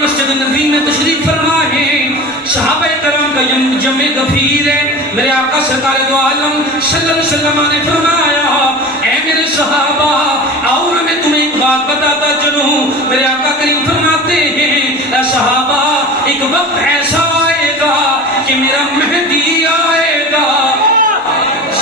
مسجد نبی میں تشریف فرما ہے، صحابہ کرام کا جمع غفیر ہے، میرے آقا سرکار دو عالم صلی اللہ علیہ وسلم نے فرمایا اے میرے صحابہ آؤ نا میں تمہیں ایک بات بتاتا چلوں۔ میرے آقا کریم فرماتے ہیں اے صحابہ ایک وقت ایسا آئے گا کہ میرا مہدی آئے گا۔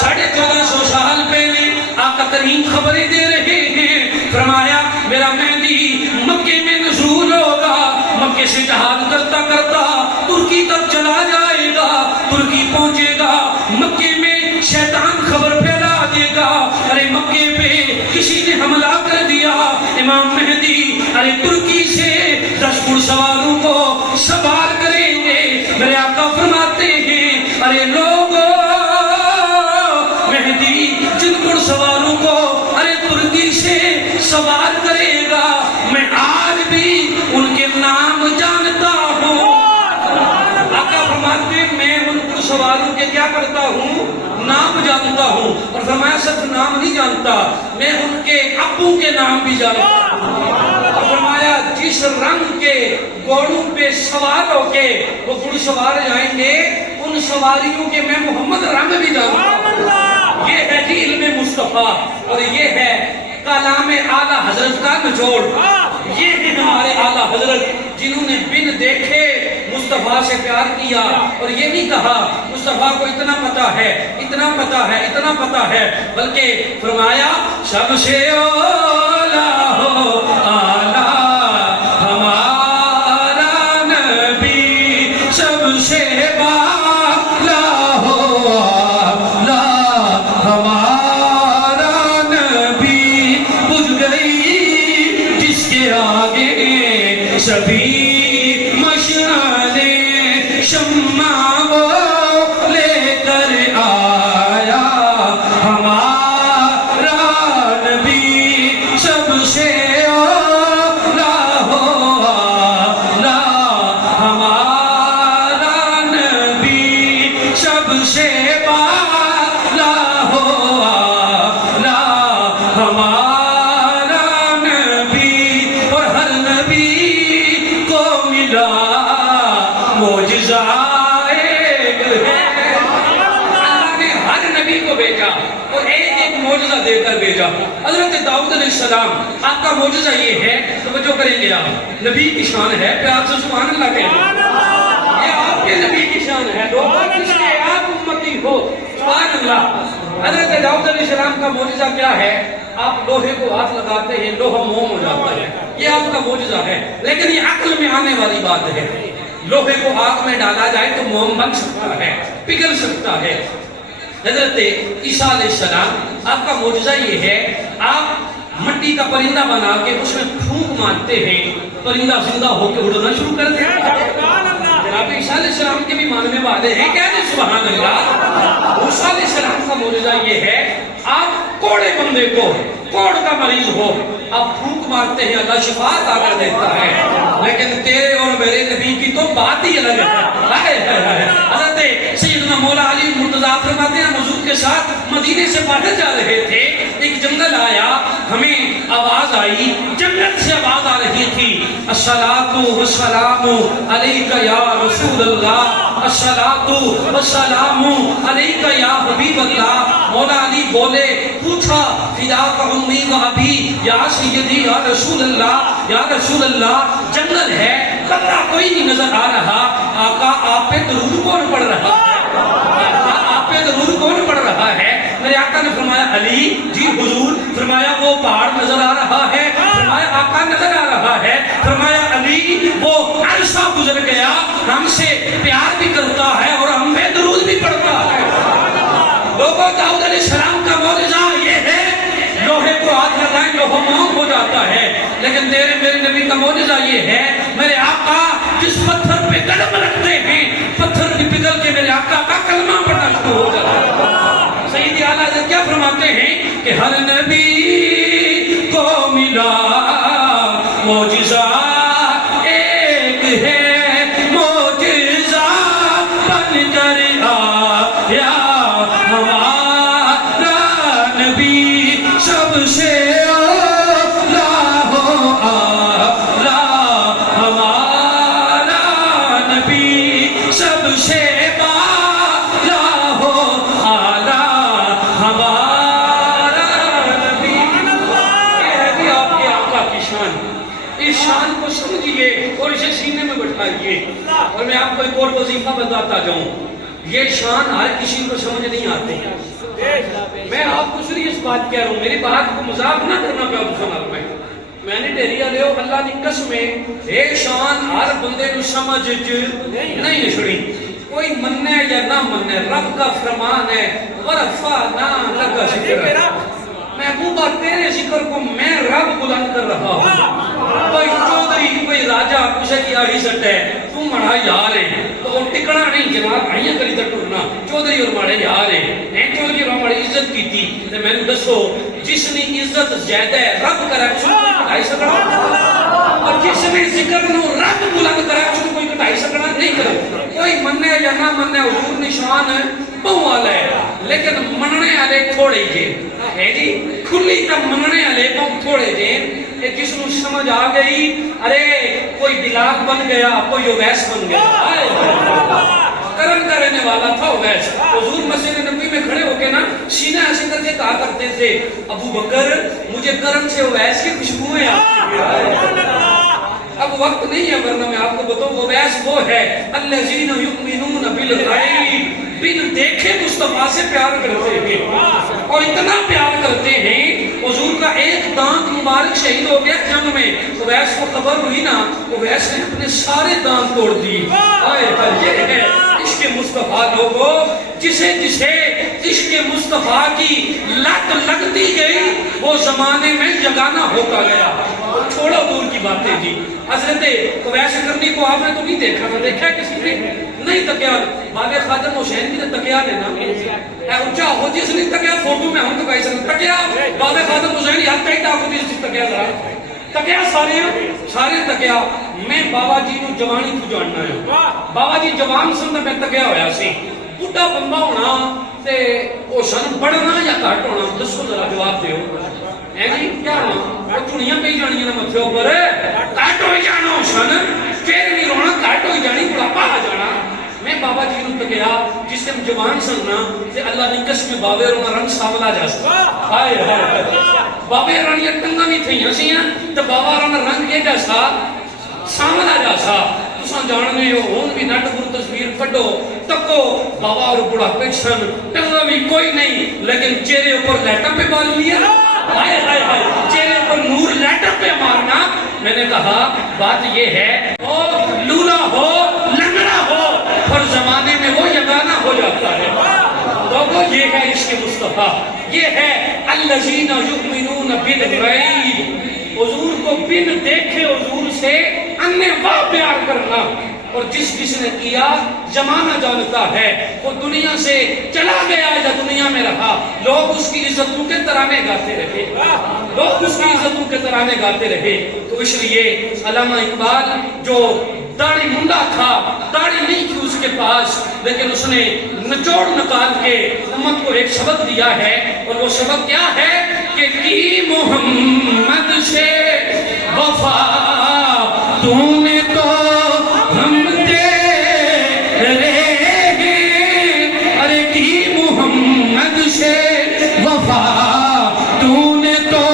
1450 سال پہلے آقا کریم خبریں دے رہے ہیں، فرمایا میرا مہدی مکے میں نزول ہوگا، مکے سے جہاد کرتا کرتا ترکی تک چلا جائے گا، ترکی پہنچے گا، مکے میں شیطان خبر پھیلا دے گا ارے مکے پہ کسی نے حملہ کر دیا، امام مہدی ارے ترکی سے 10 گھڑ سواروں کو سوار کریں گے۔ میرے آقا فرماتے ہیں ارے لوگوں مہدی جن گھڑ سواروں کو ارے ترکی سے سوار کرے گا میں آج بھی ان کے نام جانتا ہوں۔ آقا فرماتے ہیں میں ان گھڑ سواروں کے کیا کرتا ہوں؟ نام جانتا ہوں، اور فرمایا صرف نام نہیں جانتا میں ان کے ابو کے نام بھی جانتا ہوں، اور فرمایا جس رنگ کے گھوڑوں پہ سوار ہو کے وہ گھڑ سوار جائیں گے ان سواریوں کے میں محمد رنگ بھی جانتا ہوں۔ یہ ہے جی علم مصطفیٰ، اور یہ ہے کلام اعلیٰ حضرت کا نچوڑ۔ یہ ہے ہمارے اعلیٰ حضرت جنہوں نے بن دیکھے مصطفیٰ سے پیار کیا، اور یہ نہیں کہا مصطفیٰ کو اتنا پتا ہے اتنا پتا ہے اتنا پتا ہے، بلکہ فرمایا سب سے اولا ہو اعلیٰ ہمارا نبی، سب سے بالا ہو اعلیٰ ہمارا نبی، بجھ گئی جس کے آگے سبھی مشعلیں، شمع وہ لے کر آیا ہمارا نبی، سب سے اولا ہو اعلیٰ ہمارا نبی، سب سے بالا ہو اعلیٰ ہمارا نبی، اور ہر نبی کو ملا معجزہ ایک ہے۔ اللہ نے ہر نبی کو بھیجا اور ایک ایک معجزہ دے کر بھیجا۔ حضرت داؤد علیہ السلام آپ کا معجزہ یہ ہے، توجہ کریں گے آپ، نبی کی شان ہے، پیار سے سبحان اللہ کہیں گے، یہ آپ کے نبی کی شان ہے، لوگوں جس کے آپ امتی ہو، سبحان اللہ۔ حضرت داؤد علیہ السلام کا معجزہ کیا ہے؟ آپ لوہے کو ہاتھ لگاتے ہیں لوہا موم ہو جاتا ہے، یہ آپ کا معجزہ ہے، لیکن یہ عقل میں آنے والی بات ہے۔ لوہے کو آگ میں ڈالا جائے تو موم بن سکتا ہے، پگھل سکتا ہے۔ حضرت عیسیٰ علیہ السلام آپ کا معجزہ یہ ہے، آپ مٹی کا پرندہ بنا کے اس میں پھونک مارتے ہیں، پرندہ زندہ ہو کے اڑنا شروع کر دیتا ہے۔ جناب عیسیٰ علیہ السلام کے بھی ماننے والے ہیں، کہتے ہیں سبحان اللہ۔ عیسیٰ علیہ السلام کا معجزہ یہ ہے، آپ کوڑے بندے کو، کوڑ کا مریض ہو، آپ پھونک مارتے ہیں اللہ شفا عطا کر دیتا ہے، لیکن تیرے اور میرے نبی کی تو بات ہی الگ ہے۔ حضرت سیدنا مولا علی مرتضیٰ فرماتے ہیں حضور کے ساتھ مدینے سے باہر جا رہے تھے، ایک جنگل آیا، ہمیں آواز آئی، جنگل سے آواز آ رہی تھی، الصلاۃ والسلام علیک یا رسول اللہ، الصلاۃ والسلام علیک یا حبیب اللہ۔ مولا علی بولے، پوچھا فداک امی و ابی یا سیدی یا رسول اللہ، یا رسول اللہ جنگل ہے بندہ کوئی نہیں نظر آ رہا، آقا آپ پہ درود کون پڑھ رہا ہے؟ آپ پہ درود کون پڑھ رہا ہے؟ میرے آقا نے فرمایا علی جی حضور، فرمایا وہ پہاڑ نظر آ رہا ہے، فرمایا آقا نظر آ رہا ہے، فرمایا علی وہ عرصہ گزر گیا، ہم سے پیار بھی کرتا ہے اور ہم پہ درود بھی پڑھتا ہے۔ لوگوں داؤد علیہ السلام کا معجزہ یہ ہے، لوہے کو ہاتھ لگائیں لوہا موم ہو جاتا ہے، لیکن تیرے میرے نبی کا معجزہ یہ ہے، میرے آقا جس پتھر پہ قدم رکھتے ہیں پتھر کی پگھل کے میرے آقا کا کلمہ پڑھنا شروع ہو جاتا ہے۔ سیدی اعلیٰ حضرت کیا فرماتے ہیں کہ ہر نبی کو ملا معجزہ ایک ہے، معجزہ بن کر آیا ہمارا نبی، سب سے اولا ہو اعلیٰ ہمارا سمجھیے اور اسے سینے میں بٹھائیے. اور میں آپ کو ایک اور وظیفہ بتاتا جاؤں. یہ شان ہر کسی کو سمجھ نہیں آتی. میں آپ کو صرف اس بات کہہ رہا ہوں, میری بات کو مذاق نہ کرنا پہ آپ سنال میں نے ڈیری والے اللہ کی قسم یہ شان ہر بندے کو سمجھ نہیں چھڑی. کوئی مننے یا نہ مننے, رب کا فرمان ہے ورفعنا لک ذکرک. محبوبہ تیرے ذکر کو میں رب بلند کر رہا ہوں. کوئی چودھری کوئی راجہ کسے کی آہی سٹ ہے تو مڑا یار ہے تو وہ ٹکڑا نہیں جناب آئیے کری تک ٹرنا. چودھری اور مڑے یار ہے چودھری اور مڑے عزت کی تھی تو میں نے دسو جس نے عزت زیادہ ہے رب کرے اس کو کوئی کٹائی سکنا, اور جس نے ذکر نو رب بلند کرے اس کو کوئی کٹائی سکنا نہیں کرے. کوئی مننے یا نہ مننے حضور نشان بہو والا ہے, لیکن مننے والے تھوڑے جے ہے جی. کھلی تب مننے والے بہت تھوڑے جے کہ جس کو سمجھ آ گئی ارے کوئی بلال بن گیا کوئی اویس بن گیا. کرم کرنے والا تھا اویس. حضور مسجد نبوی میں کھڑے ہو کے نا سینہ ایسے کر کے کہا کرتے تھے ابو بکر مجھے کرم سے اویس کی خوشبوئیں آتی ہیں. اب وقت نہیں ہے ورنہ میں آپ کو بتاؤں اویس وہ ہے الذین یؤمنون بالغیب, بن دیکھے مصطفیٰ سے پیار کرتے ہیں اور اتنا پیار کرتے ہیں. حضور کا ایک دانت مبارک شہید ہو گیا جنگ میں, اویس کو خبر ہوئی نا اویس نے اپنے سارے دانت توڑ دی. یہ ہے عشق مصطفیٰ. لوگوں جسے جسے عشق مصطفیٰ کی لت لگتی گئی وہ زمانے میں جگانا ہوتا گیا. چھوڑو دور کی باتیں جی. حضرت اویس کرنی کو آپ نے تو نہیں دیکھا تھا, دیکھا ہے کسی نے نہیں. تکیا بابے خادم حسین کی تو تکیا لینا اے اونچا ہو جس نے تکیا فوٹو میں ہم تو کہہ سکتے تکیا بابے خادم حسین یاد کہیں تھا خود اس تکیا ذرا تکیا سارے تکیا. میں بابا جی نو جوانی تو جاننا ہے. بابا جی جوان سن میں تکیا ہویا سی. بڈھا بندہ ہونا تے او سن پڑھنا یا گھٹ ہونا دسو ذرا جواب دیو. اے جی کیا ہونا چڑیاں پہ جانیاں نا متھے اوپر گھٹ ہو جانا سن پھر نہیں رونا گھٹ ہو جانی بڑھاپا آ جانا. میں بابا جی نو تکیا جس ٹائم جوان سننا تے اللہ دی قسم بابے رونا رنگ ساولا جاستا. ہائے ہائے بابے رانیاں ٹنگاں بھی تھیاں سیاں تے بابا رونا رنگ یہ جاستا ساولا جاستا. تساں جاننے ہو ہون بھی نٹ گر تصویر کڈو تکو بابا اور بڑھاپے سن ٹنگاں بھی کوئی نہیں لیکن چہرے اوپر لیٹا پہ بال لیا. ہائے ہائے ہائے چہرے اوپر نور لیٹا پہ مارنا. میں نے کہا بات یہ ہے او لولا ہو لنگڑا ہو ہر زمانے میں وہ یگانہ ہو جاتا ہے. لوگوں یہ ہے عشق مصطفیٰ, یہ ہے الذین یؤمنون بالغیب. حضور کو بن دیکھے حضور سے انے واہ پیار کرنا. اور جس نے کیا زمانہ جانتا ہے وہ دنیا سے چلا گیا یا دنیا میں رہا لوگ اس کی عزتوں کے ترانے گاتے رہے, لوگ اس کی عزتوں کے ترانے گاتے رہے. تو اس لیے علامہ اقبال جو داڑھی منڈا تھا, داڑھی نہیں تھی اس کے پاس, لیکن اس نے نچوڑ نکال کے امت کو ایک سبق دیا ہے. اور وہ سبق کیا ہے کہ کی محمد سے وفا تو نے تو ہم تیرے ہیں. ارے کی محمد سے وفا تو نے تو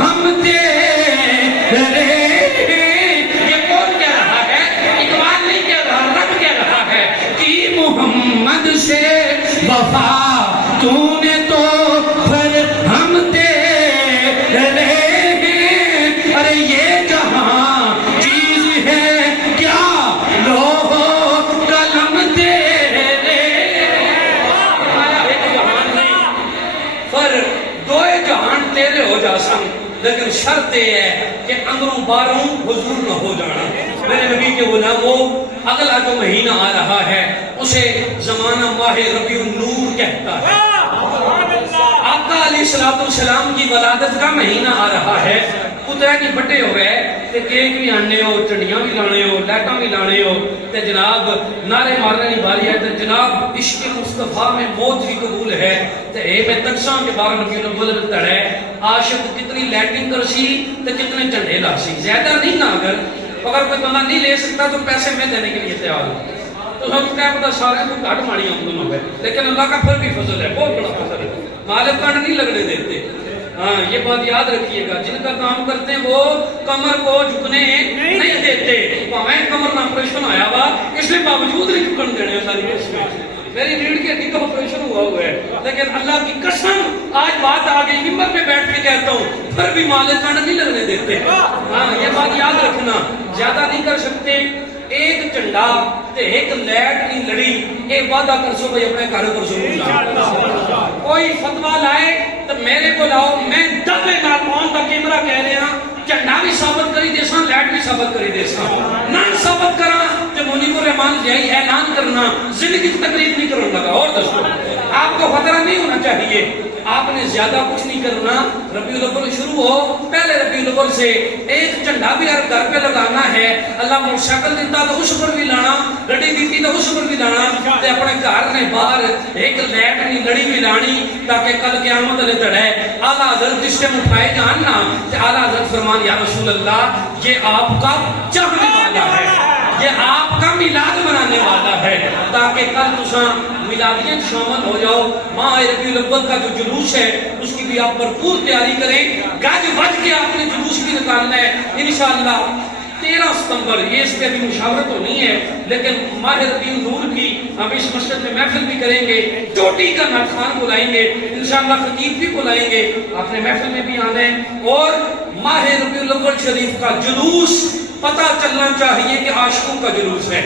ہم تیرے ہیں. یہ کون کہہ رہا ہے؟ اقبال نہیں کہہ رہا, رب کہہ رہا ہے کی محمد سے وفا تو نے تو پھر ہم تیرے ہیں. ارے یہ جہاں چیز ہے کیا لوہ قلم تیرے. ایک جہان نہیں پر دو جہان تیرے ہو جا سن, لیکن شرط یہ ہے کہ اندروں باروں حضور نہ ہو جانا. میرے نبی کے غلاموں اگلا جو مہینہ آ رہا ہے اسے زمانہ ماہ ربیع النور کہتا ہے. آقا علیہ السلام کی ولادت کا مہینہ آ رہا ہے. پترا کی بٹے ہو گئے تے کیک بھی آنے ہو, چڑیاں بھی لانے ہو, لائٹاں بھی لانے ہو تے جناب نعرے مارنے کی باری ہے تے جناب عشق مصطفیٰ میں موت بھی قبول ہے. تے اے میں تکساں کے بارے نبی الاول میں تڑے عاشق کتنی لائٹنگ کرسی تے کتنے جھنڈے لاسی. زیادہ نہیں نا اگر کوئی بندہ نہیں لے سکتا تو پیسے میں دینے کے لیے تیار ہوں. تو ہم کیا پتا سارے کو گھٹ ماڑی آمدن ہو گئے, لیکن اللہ کا پھر بھی فضل ہے, بہت بڑا فضل ہے. مالک کانڈ نہیں لگنے دیتے. ہاں یہ بات یاد رکھیے گا، جن کا کام کرتے ہیں وہ کمر کو جھکنے نہیں دیتے. میں کمر نہ آپریشن آیا ہوا اس لیے باوجود نہیں جھکن دینے اللہ کی قسم. میری ریڑھ کی ہڈی کا آپریشن ہوا ہے، لیکن اللہ کی قسم آج بات آ گئی، ممبر پہ بیٹھ کے کہتا ہوں پھر بھی مالکانہ نہیں لگنے دیتے. ہاں یہ بات یاد رکھنا، زیادہ نہیں کر سکتے. ایک جھنڈا تے ایک لائٹ نہیں لڑی، ایک وعدہ کر سو بھائی اپنے گھر پر ضرور. کوئی فتوا لائے تو میرے کو لاؤ، میں دبے نال آن دا کیمرہ کہہ رہے ہاں جھنڈا بھی ثابت کری دے ساں، لائٹ بھی ثابت کری دے ساں. نہ ثابت کرا تو منیب الرحمان یہی اعلان کرنا زندگی کی تقریر نہیں کرنے لگا. اور دسو آپ کو خطرہ نہیں ہونا چاہیے، آپ نے زیادہ کچھ نہیں کرنا. ربیع الاول شروع ہو، پہلے ربیع الاول سے ایک جھنڈا بھی ہر گھر پہ لگانا ہے. اللہ موٹر سائیکل دیتا تو اس پر بھی لانا، گڈی دیتی تو اس پر بھی لانا، تے اپنے گھر نے باہر ایک لائٹ نہیں لڑی بھی لانی تاکہ کل قیامت لے تڑے اعلیٰ حضرت جس ٹائم اٹھائے جان نا تے اعلیٰ حضرت فرمان یا رسول اللہ یہ آپ کا چاہنے والا ہے، یہ آپ کا میلاد منانے والا ہے، تاکہ کل تساں میلادیت شامل ہو جاؤ. ماہ ربیع الاول کا جو جلوس ہے اس کی بھی آپ بھرپور تیاری کریں. گج وج کے آپ نے جلوس بھی نکالنا ہے انشاءاللہ. 13 ستمبر یہ اس پہ بھی مشاورت تو نہیں ہے، لیکن ماہ ربیع النور کی ہم اس مسجد میں محفل بھی کریں گے. چوٹی کا ناتخوان بلائیں گے انشاءاللہ، خطیب بھی بلائیں گے، آپ نے محفل میں بھی آنا ہے. اور ماہ ربیع الاول شریف کا جلوس پتہ چلنا چاہیے کہ عاشقوں کا جلوس ہے.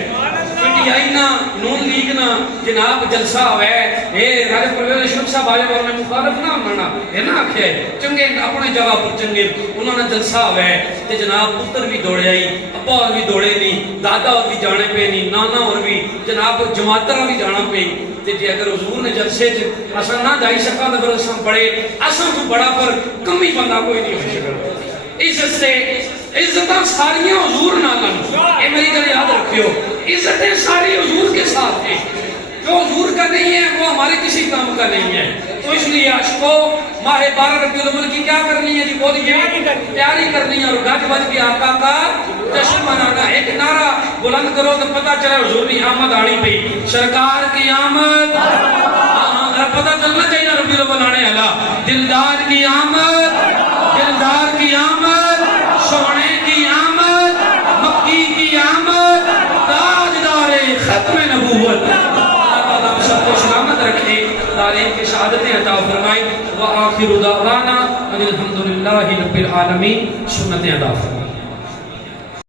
پی آئی نا نون لیگ نا جناب جلسہ ہے، اے راجہ پرویز اشرف صاحب آئے اور میں مخالف نہ ہونا ہے نا آکھیا ہے چنگے اپنے جگہ پر چنگے انہوں نے جلسہ ہے تے جناب پتر بھی دوڑے آئی، ابا اور بھی دوڑے نہیں، دادا اور بھی جانے پہ نہیں، نانا اور بھی جناب جماعتر بھی جانا پہ. تے جی اگر حضور نے جلسے اساں نہ جائی سکا تو پھر اساں بڑے اساں تو بڑا پر کمی بندہ کوئی نہیں ہو سکتا. عزت سے عزتاں ساریاں حضور نالن، اے میری گل یاد رکھیو، عزتیں ساری حضور کے ساتھ ہیں. جو حضور کا نہیں ہے وہ ہمارے کسی کام کا نہیں ہے. تو اس لیے عاشقو ماہ 12 ربیع الاول کی کیا کرنی ہے جی؟ بولیے تیاری کرنی ہے اور گج بج کے آقا کا جشن منانا. ایک نعرہ بلند کرو تو پتہ چلے حضور کی آمد آنی پئی، سرکار کی آمد. پتہ چلنا چاہیے ربیع الاول آنے والا، دلدار کی آمد، دلدار کی آمد، سونے کی آمد، مکی کی آمد، تاجدار ختم نبوت. اللہ سب کو سلامت رکھے، تاریخ کی شہادتیں عطا فرمائے. وآخر دعوانا ان الحمدللہ رب العالمین. سنتیں ادا فرمائے.